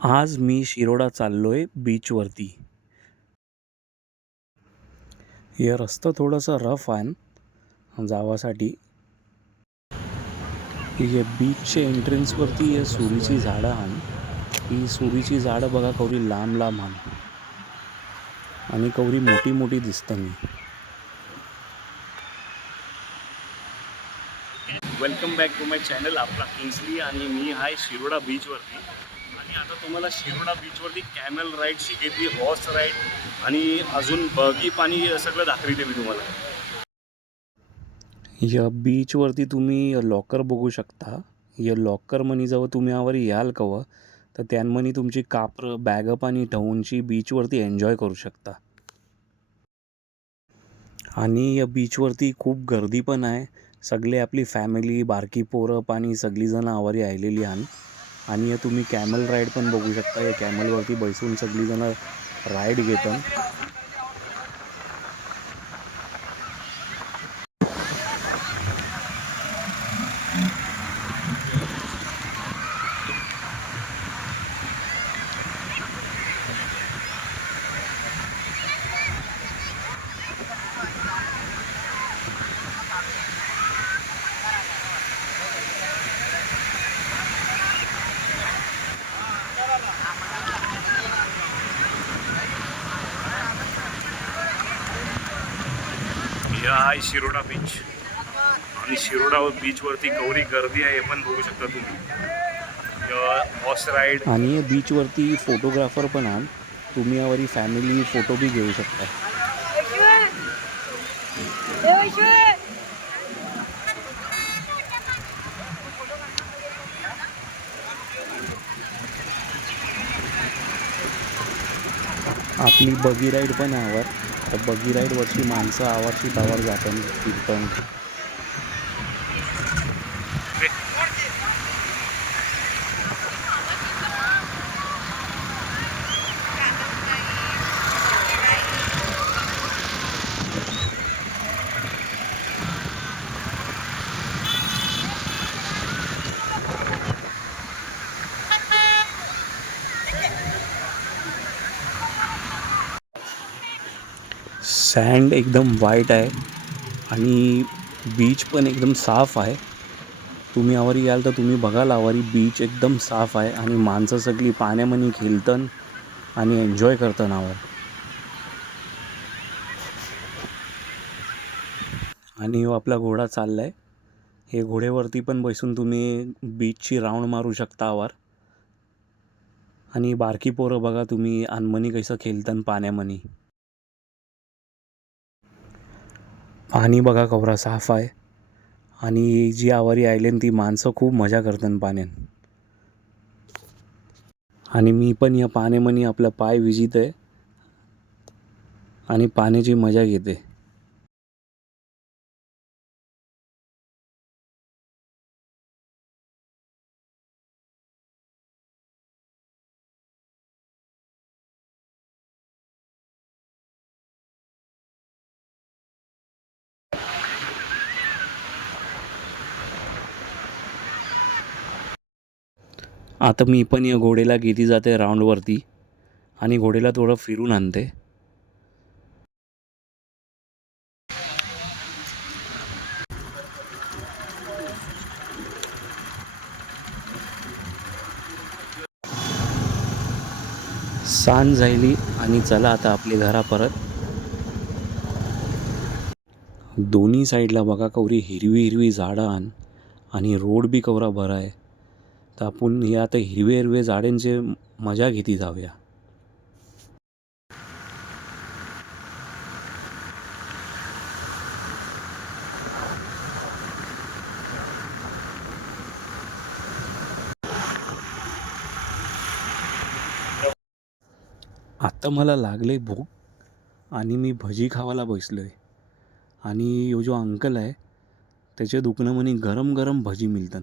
आज मी शिरोडा चाललोय बीचवरती. हे रस्ता थोडंसं रफ आहे जावासाठी. हे बीचच्या एंट्रन्सवरती हे सुरीची झाडं आहेत. ही सुरीची झाडं बघा कवरी लांब लांब आहेत आणि कवरी मोठी मोठी दिसतं मी. Welcome back to my channel आपला किंग्सली आणि मी आहे शिरोडा बीचवरती. आणि आता तुम्हाला शिरोडा बीचवरती कॅमल राईडची घेतली, हॉर्स राईड आणि अजून बगी पाणी सगळं दाखवते मी तुम्हाला. या बीचवरती तुम्ही लॉकर बघू शकता. या लॉकर मनी जेव्हा तुम्ही यावर याल कवा तर त्यांमनी तुमची कापरं बॅग आणि ठेवूनची बीचवरती एन्जॉय करू शकता. आणि या बीचवरती खूप गर्दी पण आहे. सगळे आपली फॅमिली बारकी पोरं पाणी सगळीजण आवारी आलेली आहेत. आणि तुम्ही कॅमल राईड पण बघू शकता. या कॅमलवरती बसून सगळीजण राईड घेतात. हा आहे शिरोडा बीच आणि शिरोडा बीचवरती कवरी गर्दी आहे हे पण बघू शकता तुम्ही. हॉर्स राईड आणि बीचवरती फोटोग्राफर पण आहात. तुम्ही यावरी फॅमिली फोटो बी घेऊ शकता. आपली बगी राईड पण आवर. तर बगी राईडवरची माणसं आवारची तावर जातात फिरतात. सँड एकदम व्हाईट आहे आणि बीच पण एकदम साफ आहे. तुम्ही यावरी याल तर तुम्ही बघाल यावरी बीच एकदम साफ आहे आणि माणसं सगळी पाण्यामध्ये खेळतात आणि एन्जॉय करतात यावर. आणि आपला घोडा चाललाय. हे घोड्यावरती पण बसून तुम्ही बीचची राऊंड मारू शकता यावर. आणि बारकी पोरं बघा तुम्ही अनमनी कसं खेळतात पाण्यामध्ये. पाणी बघा कवरा साफ आहे आणि जी आवारी आयलेन ती माणसं खूप मजा करतात पाण्यात. आणि मी पण या पाण्यामध्ये आपला पाय विजित आहे आणि पाण्याची मजा घेते. आता मी पण या घोडेला घेती जाते राऊंडवरती आणि घोडेला थोडं फिरून आणते. सांज झाली आणि चला आता आपली घरा परत. दोन्ही साईडला बघा कवरी हिरवी हिरवी झाडं आण आणि रोड बी कवरा भरा आहे. तर आपण हे आता हिरवे हिरवे झाडांचे मजा घेती जाऊया. आत्ता मला लागले भूक आणि मी भजी खावायला बसलो आहे. आणि यो जो अंकल आहे त्याच्या दुकानामध्ये गरम गरम भजी मिळतात.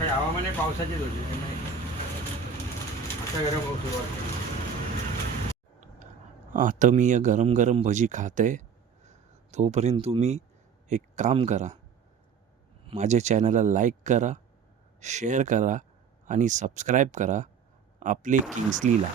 हवामान पावसाचीच होती आता गरम पाऊस सुरुवात. आता मी या गरम गरम भजी खाते. तोपर्यंत तुम्ही एक काम करा, माझ्या चॅनलला लाईक करा, शेअर करा आणि सबस्क्राईब करा आपले किंग्सलीला.